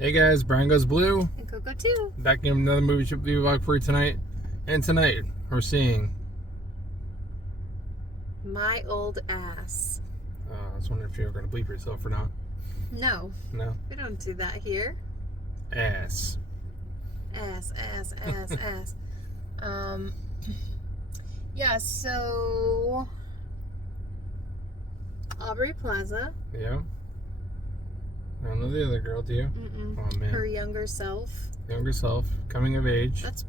Hey guys, Brian Goes Blue. And Coco too. Back in another movie review vlog for you tonight. And tonight we're seeing. My Old Ass. I was wondering if you were going to bleep yourself or not. No. No. We don't do that here. Ass. Ass. Yeah, so Aubrey Plaza. Yeah. I don't know the other girl, do you? Mm-mm. Oh man. Her younger self. Younger self, coming of age. That's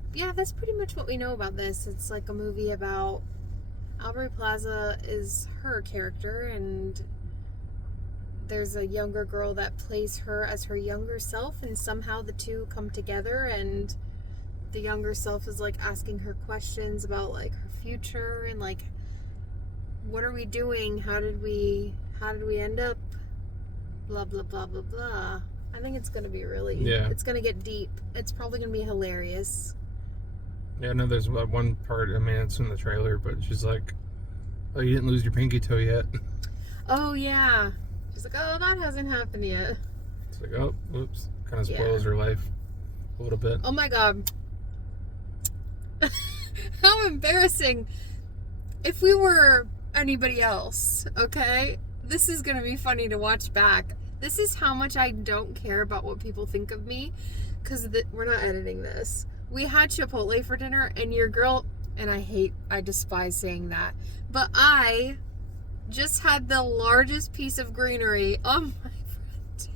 pretty much what we know about this. It's like a movie about Aubrey Plaza is her character, and there's a younger girl that plays her as her younger self, and somehow the two come together, and the younger self is like asking her questions about like her future and like, what are we doing? How did we end up? Blah blah blah blah blah. I think it's gonna be it's gonna get deep. It's probably gonna be hilarious. Yeah, I know there's one part, I mean, it's in the trailer, but she's like, oh, you didn't lose your pinky toe yet. Oh yeah. She's like, oh, that hasn't happened yet. It's like, oh, oops. Kind of spoils her life a little bit. Oh my god. How embarrassing. If we were anybody else, okay? This is gonna be funny to watch back. This is how much I don't care about what people think of me, because we're not editing this. We had Chipotle for dinner, and your girl, and I despise saying that, but I just had the largest piece of greenery on my front.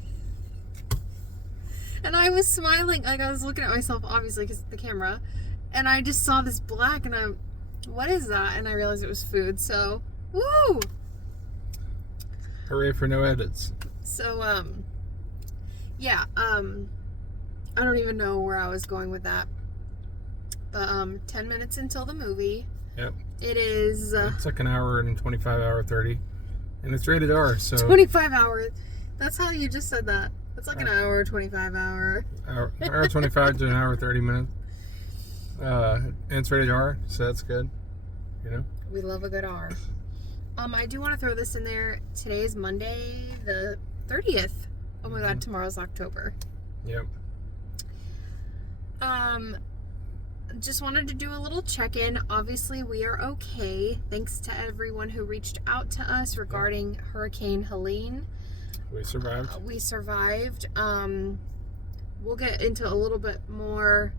And I was smiling, like I was looking at myself, obviously, because the camera, and I just saw this black, and what is that? And I realized it was food, so, woo! Hooray for no edits. So, I don't even know where I was going with that. But, 10 minutes until the movie. Yep. It is... it's like an hour and 25 hour 30. And it's rated R, so... 25 hours. That's how you just said that. It's like an hour, 25 hour. Hour 25 to an hour 30 minutes. And it's rated R, so that's good. You know? We love a good R. I do want to throw this in there. Today is Monday, the 30th. Oh my god, tomorrow's October. Yep. Just wanted to do a little check-in. Obviously, we are okay. Thanks to everyone who reached out to us regarding Hurricane Helene. We survived. We survived. We'll get into a little bit more.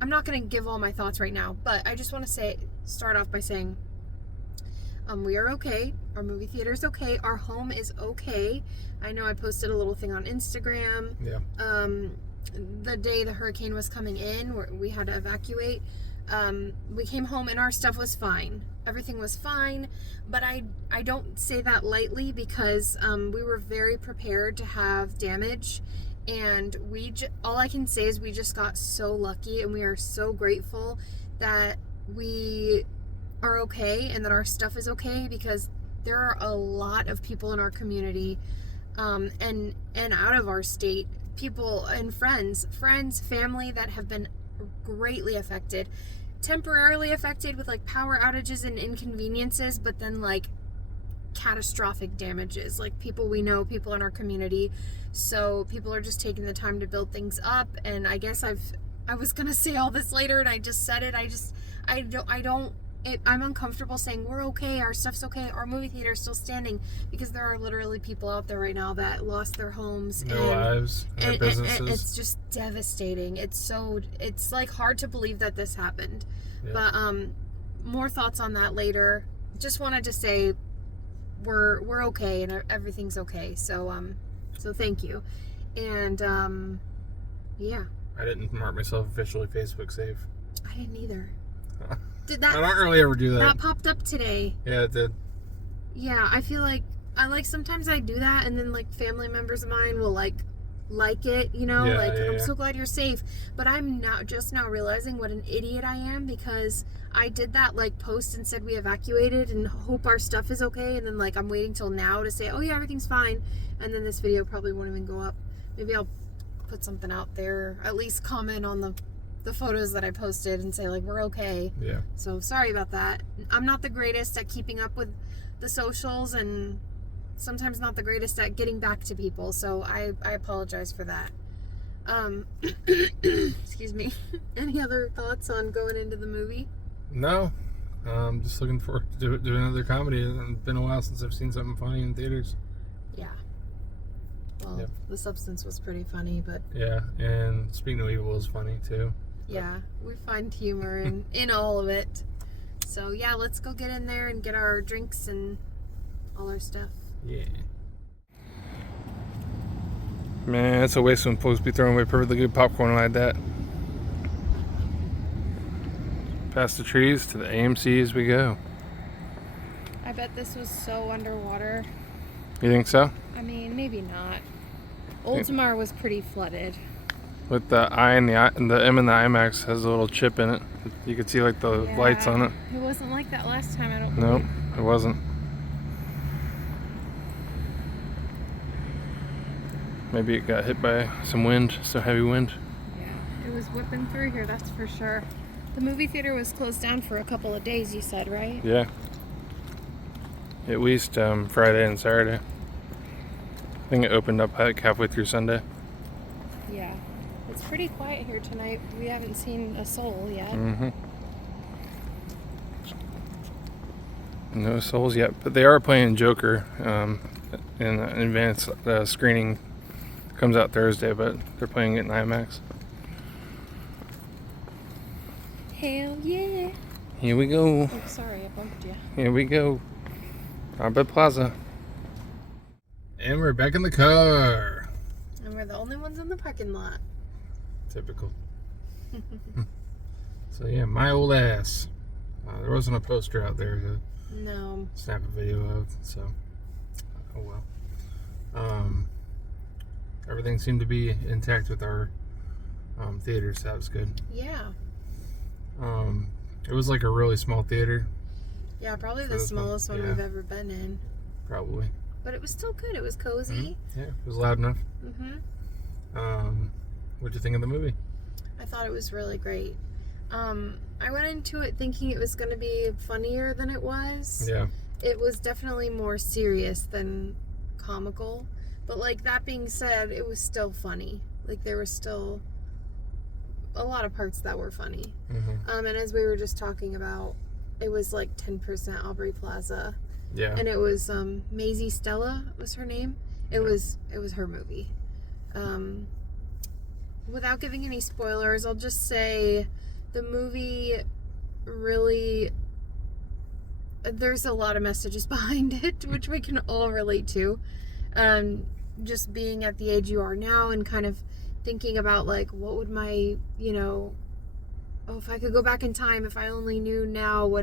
I'm not going to give all my thoughts right now, but I just want to start off by saying, we are okay. Our movie theater's okay. Our home is okay. I know I posted a little thing on Instagram. Yeah. The day the hurricane was coming in, we had to evacuate. We came home and our stuff was fine. Everything was fine. But I don't say that lightly, because we were very prepared to have damage. And all I can say is we just got so lucky, and we are so grateful that we are okay and that our stuff is okay, because there are a lot of people in our community and out of our state, people and friends, family that have been greatly affected, temporarily affected with like power outages and inconveniences, but then like catastrophic damages, like people we know, people in our community. So people are just taking the time to build things up, and I guess I was gonna say all this later and I just said it. I'm uncomfortable saying we're okay, our stuff's okay, our movie theater's still standing, because there are literally people out there right now that lost their homes, their lives, their businesses. And it's just devastating. It's like hard to believe that this happened. Yeah. But more thoughts on that later. Just wanted to say we're okay and everything's okay. So thank you. And yeah. I didn't mark myself officially Facebook safe. I didn't either. I don't really ever do that. That popped up today. Yeah, it did. Yeah, I feel like sometimes I do that, and then like family members of mine will like it, you know, I'm so glad you're safe. But I'm just now realizing what an idiot I am, because I did that like post and said we evacuated and hope our stuff is okay, and then like I'm waiting till now to say, oh yeah, everything's fine, and then this video probably won't even go up. Maybe I'll put something out there, at least comment on the photos that I posted and say like we're okay. Yeah. So sorry about that. I'm not the greatest at keeping up with the socials, and sometimes not the greatest at getting back to people, so I apologize for that. Excuse me. Any other thoughts on going into the movie? No. Just looking forward to do another comedy. It's been a while since I've seen something funny in theaters. Yeah. Well, Yep. The Substance was pretty funny, but... Yeah, and Speaking of Evil is funny, too. Yeah, we find humor in all of it. So, yeah, let's go get in there and get our drinks and all our stuff. Yeah. Man, it's a waste when folks be throwing away perfectly good popcorn like that. Past the trees to the AMCs we go. I bet this was so underwater. You think so? I mean, maybe not. Oldsmar was pretty flooded. With the I and the M in the IMAX has a little chip in it. You could see like the lights on it. It wasn't like that last time, I don't Nope, believe. it wasn't. Maybe it got hit by some wind, some heavy wind. Yeah, it was whipping through here, that's for sure. The movie theater was closed down for a couple of days, you said, right? Yeah. At least Friday and Saturday. I think it opened up like halfway through Sunday. Yeah. It's pretty quiet here tonight. We haven't seen a soul yet. Mm-hmm. No souls yet, but they are playing Joker in an advanced screening. Comes out Thursday, but they're playing it in IMAX. Hell yeah. Here we go. Oh, sorry, I bumped you. Here we go. Arbet Plaza. And we're back in the car. And we're the only ones in the parking lot. Typical. So yeah, my old ass. There wasn't a poster out there to No. snap a video of, so oh well. Everything seemed to be intact with our theaters. So that was good. Yeah. It was like a really small theater, Yeah, probably For the this one, smallest one yeah. we've ever been in. probably. But it was still good. It was cozy. Yeah, it was loud enough. Mm-hmm. What'd you think of the movie? I thought it was really great. I went into it thinking it was going to be funnier than it was. Yeah. It was definitely more serious than comical. But, like, that being said, it was still funny. Like, there was still a lot of parts that were funny. Mm-hmm. And as we were just talking about, it was like 10% Aubrey Plaza. Yeah. And it was Maisie Stella was her name. It was her movie. Without giving any spoilers, I'll just say the movie really, there's a lot of messages behind it, which we can all relate to. Just being at the age you are now and kind of thinking about, like, what would my, if I could go back in time, if I only knew now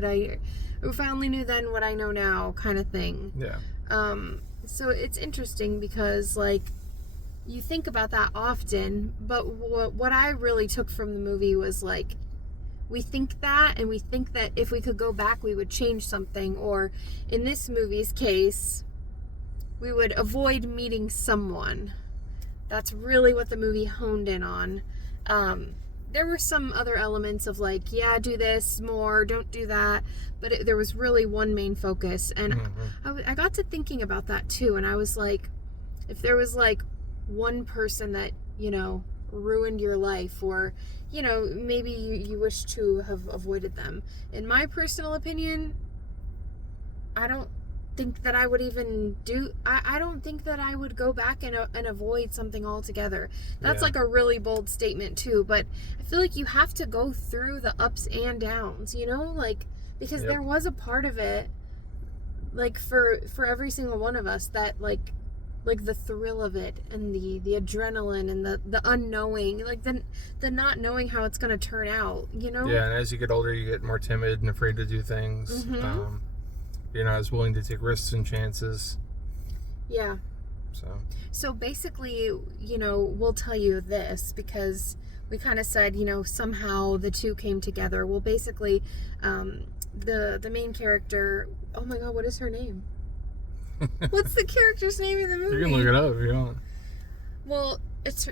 if I only knew then what I know now, kind of thing. Yeah. So it's interesting because, like, you think about that often, but what I really took from the movie was, like, we think that, and we think that if we could go back, we would change something, or in this movie's case, we would avoid meeting someone. That's really what the movie honed in on. There were some other elements of, like, yeah, do this more, don't do that, but there was really one main focus, and I got to thinking about that too, and I was like, if there was, like, one person that, ruined your life, or, maybe you wish to have avoided them. In my personal opinion, I don't think that I would even I don't think that I would go back and avoid something altogether. That's like a really bold statement too, but I feel like you have to go through the ups and downs, like, because there was a part of it, like, for every single one of us that, like the thrill of it, and the adrenaline, and the unknowing, like the not knowing how it's going to turn out, Yeah, and as you get older, you get more timid and afraid to do things. Mm-hmm. You're not as willing to take risks and chances. Yeah. So basically, we'll tell you this because we kind of said, somehow the two came together. Well, basically, the main character, oh my God, what is her name? What's the character's name in the movie? You can look it up if you want. Well,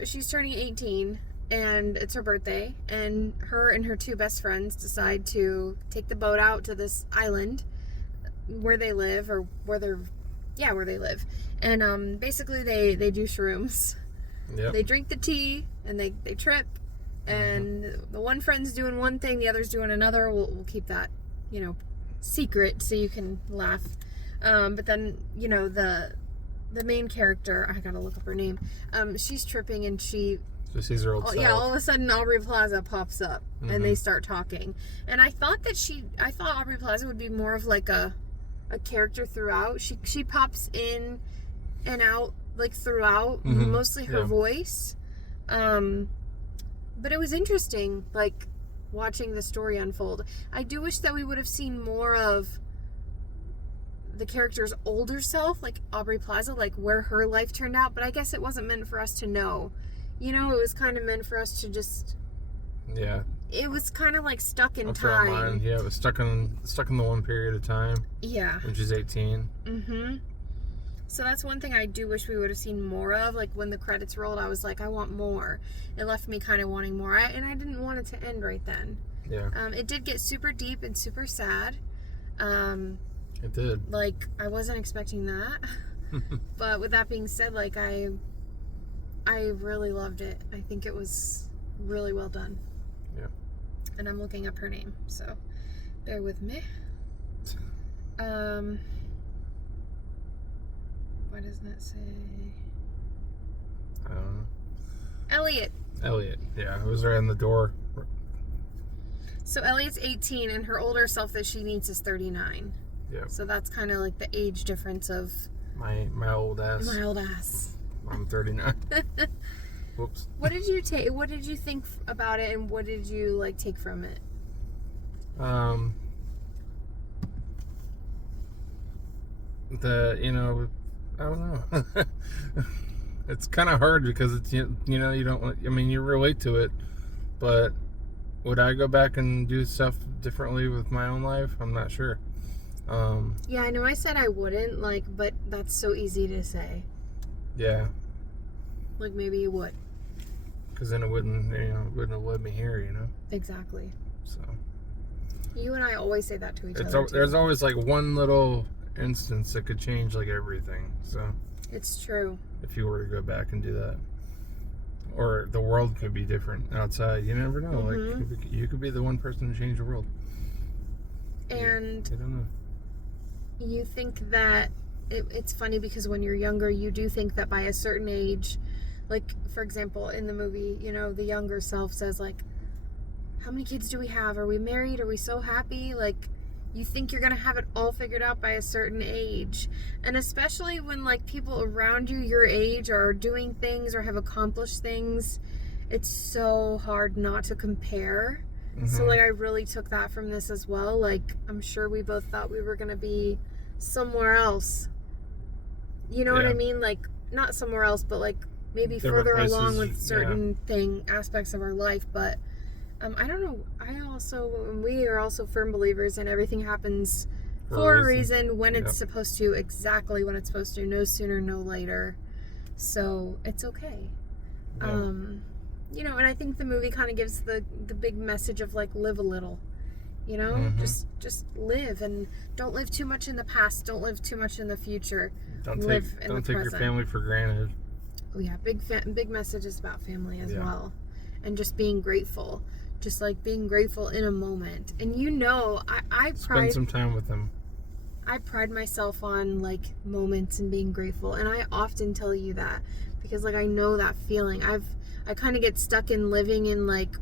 she's turning 18, and it's her birthday, and her and her two best friends decide to take the boat out to this island where they live, or where they're Yeah, where they live. And basically they do shrooms. Yep. They drink the tea and they trip, and the one friend's doing one thing, the other's doing another. We'll keep that, secret so you can laugh. But then, the main character, I gotta look up her name. She's tripping and she sees her old self. Yeah, all of a sudden Aubrey Plaza pops up and they start talking. And I thought Aubrey Plaza would be more of like a character throughout. She pops in and out like throughout, mostly her voice. But it was interesting, like watching the story unfold. I do wish that we would have seen more of the character's older self, like Aubrey Plaza, like where her life turned out, but I guess it wasn't meant for us to know. It was kind of meant for us to just... Yeah. It was kind of like stuck in For our time. mind. Yeah, it was stuck in the one period of time. Yeah. Which is 18. So that's one thing I do wish we would have seen more of. Like when the credits rolled, I was like, I want more. It left me kind of wanting more. And I didn't want it to end right then. Yeah. It did get super deep and super sad. It did. Like, I wasn't expecting that. But with that being said, like, I really loved it. I think it was really well done. Yeah. And I'm looking up her name, so bear with me. What does that say? I don't know. Elliot. Yeah, it was right in the door. So Elliot's 18 and her older self that she meets is 39. Yeah. So that's kind of like the age difference of my old ass. My old ass. I'm 39. Whoops. What did you take? What did you think about it, and what did you like take from it? I don't know. It's kind of hard because it's you don't. I mean, you relate to it, but would I go back and do stuff differently with my own life? I'm not sure. Yeah, I know I said I wouldn't, but that's so easy to say. Yeah. Like, maybe you would. Because then it wouldn't have led me here, Exactly. So. You and I always say that to each other. There's always, like, one little instance that could change, like, everything, so. It's true. If you were to go back and do that. Or the world could be different outside. You never know. Like, you could be the one person to change the world. And I don't know. You think that it's funny because when you're younger, you do think that by a certain age, like, for example, in the movie, the younger self says, like, how many kids do we have? Are we married? Are we so happy? Like, you think you're going to have it all figured out by a certain age. And especially when, like, people around you your age are doing things or have accomplished things, it's so hard not to compare. So, like, I really took that from this as well. Like, I'm sure we both thought we were going to be somewhere else. You know what I mean? Like, not somewhere else, but, like, maybe Different further places, along with certain aspects of our life. But, I don't know. We are also firm believers in everything happens for a reason when it's supposed to, exactly when it's supposed to, no sooner, no later. So, it's okay. Yeah. And I think the movie kind of gives the big message of, like, live a little, just live, and don't live too much in the past. Don't live too much in the future. Don't take your family for granted. Oh yeah, big messages about family as well, and just being grateful, just like being grateful in a moment. And I spend some time with them. I pride myself on, like, moments and being grateful, and I often tell you that because, like, I know that feeling. I kind of get stuck in living in, like,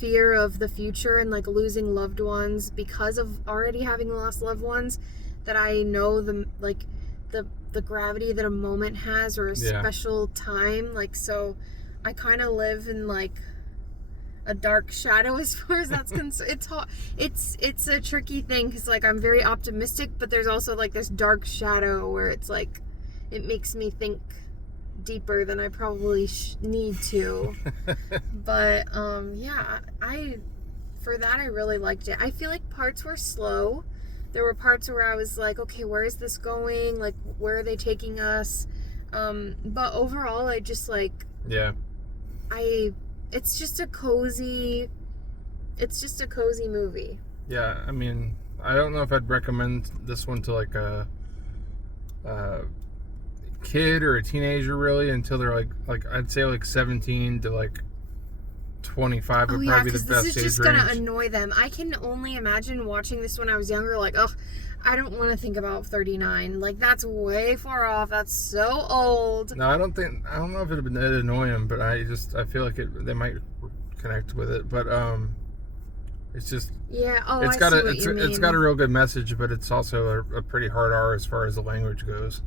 fear of the future and, like, losing loved ones because of already having lost loved ones, that I know the gravity that a moment has, or a special time. Like, so I kind of live in, like, a dark shadow as far as that's concerned. It's a tricky thing because, like, I'm very optimistic, but there's also, like, this dark shadow where it's like it makes me think deeper than I probably need to. But for that I really liked it. I feel like parts were slow. There were parts where I was like, okay, where is this going? Like, where are they taking us? But overall, I just, like, it's just a cozy movie. Yeah, I mean, I don't know if I'd recommend this one to, like, kid or a teenager really until they're like I'd say like 17 to like 25 would probably be the best age range. This is just gonna annoy them. I can only imagine watching this when I was younger, like, oh, I don't want to think about 39. Like, that's way far off. That's so old. No, I don't know if it'd annoy them, but I feel like they might connect with it. But it's just it's got a real good message, but it's also a pretty hard R as far as the language goes.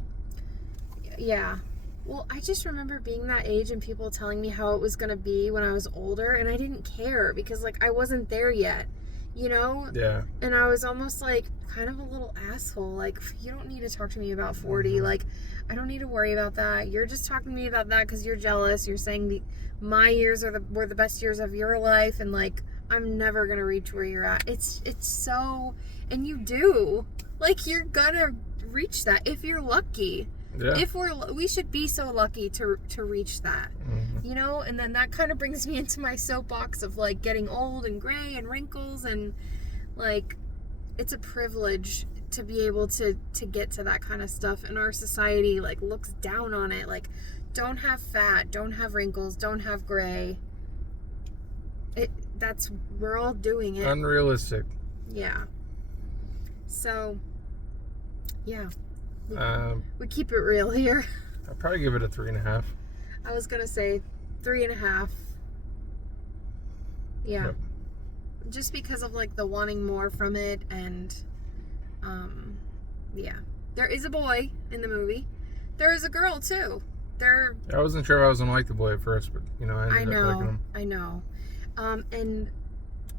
Yeah. Well, I just remember being that age and people telling me how it was going to be when I was older, and I didn't care because, like, I wasn't there yet, you know? Yeah. And I was almost, like, kind of a little asshole. Like, you don't need to talk to me about 40. Mm-hmm. Like, I don't need to worry about that. You're just talking to me about that because you're jealous. You're saying my years were the best years of your life, and, like, I'm never going to reach where you're at. It's so... And you do. Like, you're going to reach that if you're lucky. Yeah. If we should be so lucky to reach that, you know. And then that kind of brings me into my soapbox of like getting old and gray and wrinkles, and like it's a privilege to be able to get to that kind of stuff. And our society like looks down on it. Like, don't have fat, don't have wrinkles, don't have gray. We're all doing it. Unrealistic. Yeah. So, yeah. We keep it real here. I'd probably give it a 3.5. I was gonna say 3.5. Yeah. Yep. Just because of like the wanting more from it, and yeah. There is a boy in the movie. There is a girl too. I wasn't sure if I was gonna like the boy at first, but you know, I ended up liking him. I know. And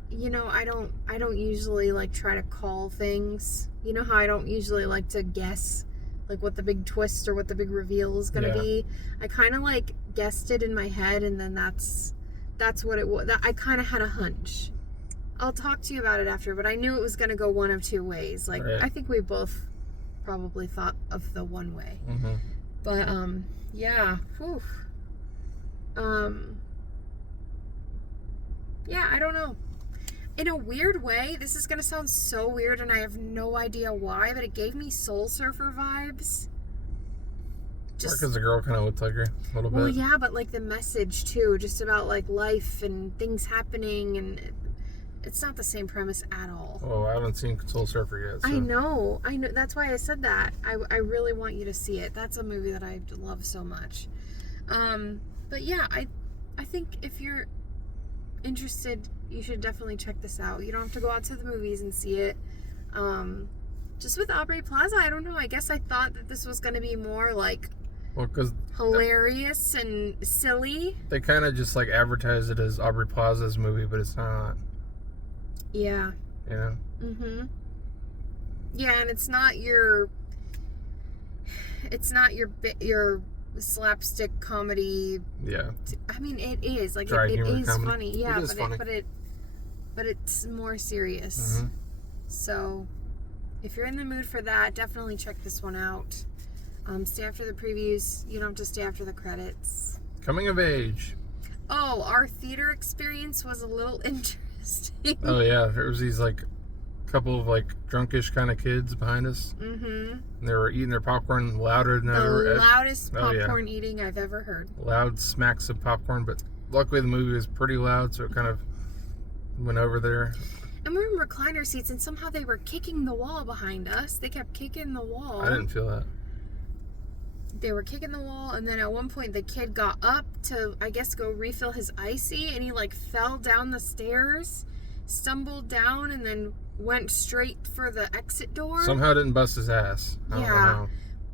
you know, I don't usually like try to call things. You know how I don't usually like to guess like what the big twist or what the big reveal is gonna be. I kind of like guessed it in my head, and then that's what it was. I kind of had a hunch. I'll talk to you about it after, but I knew it was gonna go one of two ways. Like, right. I think we both probably thought of the one way. Mm-hmm. But yeah. Whew. Yeah, I don't know. In a weird way, this is going to sound so weird, and I have no idea why, but it gave me Soul Surfer vibes. Just because the girl kind of looked like her a little bit. Well, yeah, but like the message too, just about like life and things happening, and it's not the same premise at all. Oh, I haven't seen Soul Surfer yet. So. I know. That's why I said that. I really want you to see it. That's a movie that I love so much. But yeah, I think if you're interested, you should definitely check this out. You don't have to go out to the movies and see it. Just with Aubrey Plaza, I don't know. I guess I thought that this was going to be more like hilarious and silly. They kind of just like advertise it as Aubrey Plaza's movie, but it's not. Yeah. You know? Mm-hmm. Yeah, and it's not your slapstick comedy. Yeah. I mean, it is like it is comedy. Funny. Yeah, it is funny. but it's more serious. Mm-hmm. So, if you're in the mood for that, definitely check this one out. Stay after the previews. You don't have to stay after the credits. Coming of age. Oh, our theater experience was a little interesting. Oh yeah, there was these like couple of like drunkish kind of kids behind us. Mm-hmm. And they were eating their popcorn louder than the loudest popcorn eating I've ever heard. Loud smacks of popcorn, but luckily the movie was pretty loud, so it kind of went over there. And we were in recliner seats, and somehow they were kicking the wall behind us. They kept kicking the wall. I didn't feel that. They were kicking the wall, and then at one point the kid got up to, I guess, go refill his icy, and he like fell down the stairs, stumbled down, and then went straight for the exit door. Somehow didn't bust his ass. I don't know how.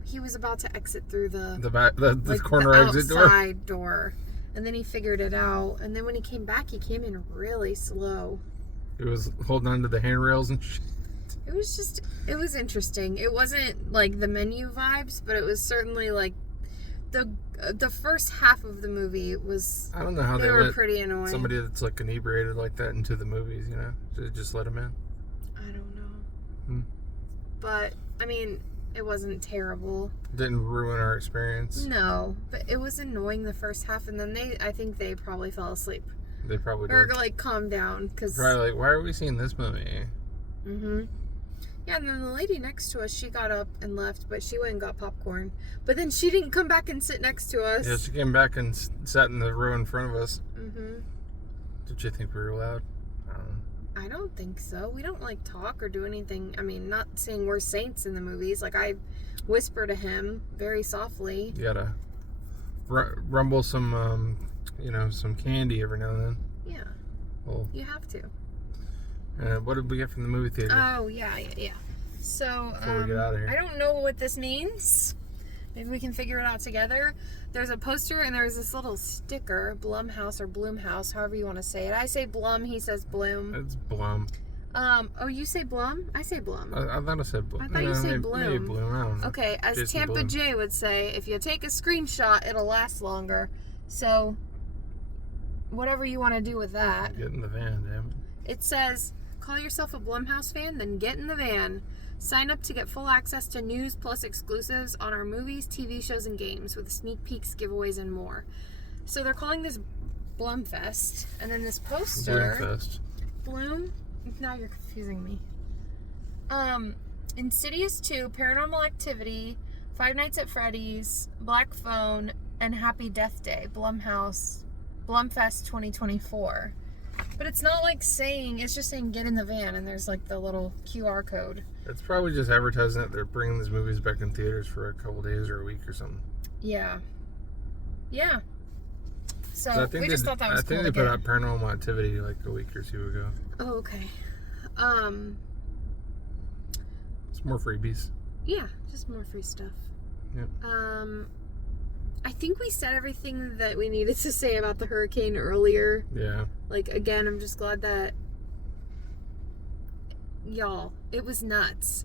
He was about to exit through the back, the corner exit door. Outside door. And then he figured it out. And then when he came back, he came in really slow. He was holding onto the handrails and shit. It was interesting. It wasn't like the Menu vibes, but it was certainly like the first half of the movie was. I don't know how they were pretty annoying. Somebody that's like inebriated like that into the movies, you know, to just let him in. I don't know. But I mean, it wasn't terrible. Didn't ruin our experience. No, but it was annoying the first half, and then I think they probably fell asleep. They probably did. Or like calm down, because probably like, why are we seeing this movie? Mm-hmm. Yeah, and then the lady next to us, she got up and left, but she went and got popcorn. But then she didn't come back and sit next to us. Yeah, she came back and sat in the row in front of us. Mm-hmm. Did you think we were loud? I don't think so. We don't like talk or do anything. I mean, not saying we're saints in the movies. Like, I whisper to him very softly. You gotta rumble some, some candy every now and then. Yeah. Well, You have to. what did we get from the movie theater? Oh, yeah. So, Before we get out of here. I don't know what this means. Maybe we can figure it out together. There's a poster and there's this little sticker, Blumhouse or Bloomhouse, however you want to say it. I say Blum, he says Bloom. It's Blum. Oh, you say Blum? I say Blum. I thought I said Blum. I thought you said Bloom. Maybe Bloom, I don't know. Okay, as Jason Tampa Bloom. J would say, if you take a screenshot, it'll last longer. So, whatever you want to do with that. Get in the van, damn it. It says, call yourself a Blumhouse fan, then get in the van. Sign up to get full access to news plus exclusives on our movies, TV shows, and games with sneak peeks, giveaways, and more. So they're calling this Blumfest, and then this poster... Bloomfest. Bloom? Now you're confusing me. Insidious 2, Paranormal Activity, Five Nights at Freddy's, Black Phone, and Happy Death Day, Blumfest 2024. But it's not like saying, it's just saying get in the van, and there's like the little QR code. It's probably just advertising that they're bringing these movies back in theaters for a couple days or a week or something. Yeah. So I think we just thought that was cool. I think they put out Paranormal Activity like a week or two ago. Oh, okay. It's more freebies. Yeah, just more free stuff. Yep. I think we said everything that we needed to say about the hurricane earlier. Yeah. Like, again, I'm just glad that... Y'all, it was nuts.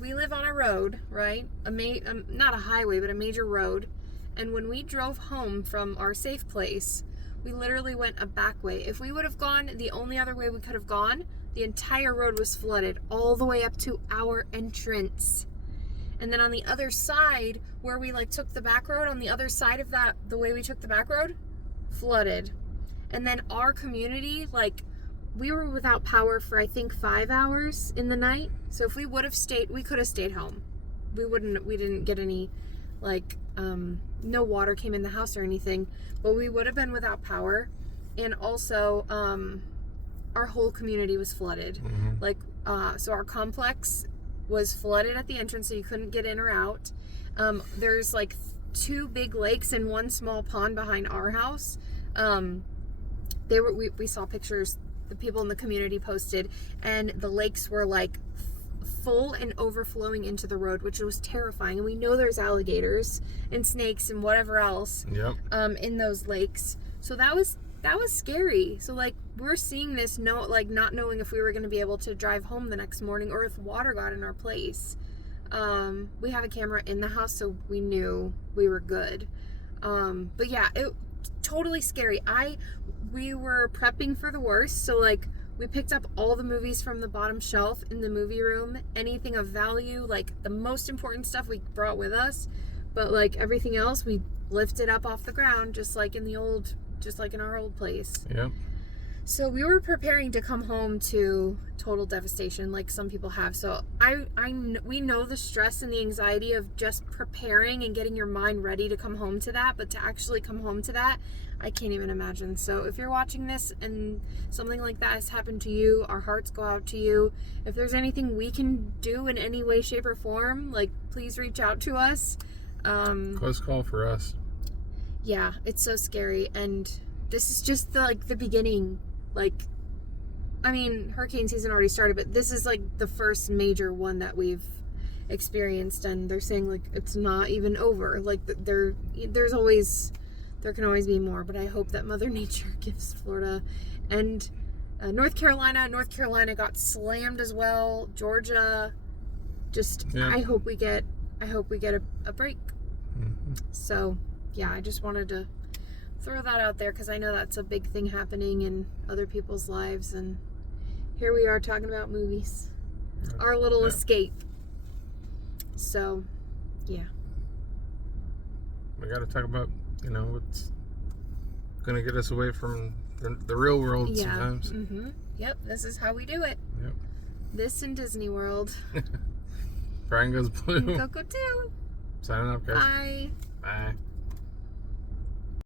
We live on a road, right? Not a highway, but a major road. And when we drove home from our safe place, we literally went a back way. If we would have gone the only other way we could have gone, the entire road was flooded all the way up to our entrance. And then on the other side, where we took the back road, on the other side of that, the way we took the back road, flooded. And then our community, we were without power for I think 5 hours in the night. So if we would have stayed, we could have stayed home. We didn't get any, no water came in the house or anything, but we would have been without power. And also, our whole community was flooded. Mm-hmm. So our complex was flooded at the entrance, so you couldn't get in or out. There's 2 big lakes and 1 small pond behind our house. We saw pictures the people in the community posted, and the lakes were full and overflowing into the road, which was terrifying. And we know there's alligators and snakes and whatever else in those lakes. So that was scary. So we're seeing this not knowing if we were going to be able to drive home the next morning or if water got in our place. We have a camera in the house, so we knew we were good. But yeah, it totally scary. We were prepping for the worst, so we picked up all the movies from the bottom shelf in the movie room. Anything of value, the most important stuff we brought with us, but everything else we lifted up off the ground, just like in our old place. Yep. So we were preparing to come home to total devastation, like some people have. So we know the stress and the anxiety of just preparing and getting your mind ready to come home to that, but to actually come home to that, I can't even imagine. So if you're watching this and something like that has happened to you, our hearts go out to you. If there's anything we can do in any way, shape, or form, please reach out to us. Close call for us. Yeah, it's so scary, and this is just the beginning. Hurricane season already started, but this is the first major one that we've experienced, and they're saying it's not even over. There can always be more, but I hope that Mother Nature gives Florida and North Carolina got slammed as well. Georgia, I hope we get a break. Mm-hmm. So yeah, I just wanted to throw that out there because I know that's a big thing happening in other people's lives, and here we are talking about movies, our little escape. So yeah, we got to talk about what's gonna get us away from the real world sometimes. Mm-hmm. Yep, this is how we do it. Yep. This in Disney World. Brian Goes Blue. Coco too. Signing off, guys. Bye. Bye.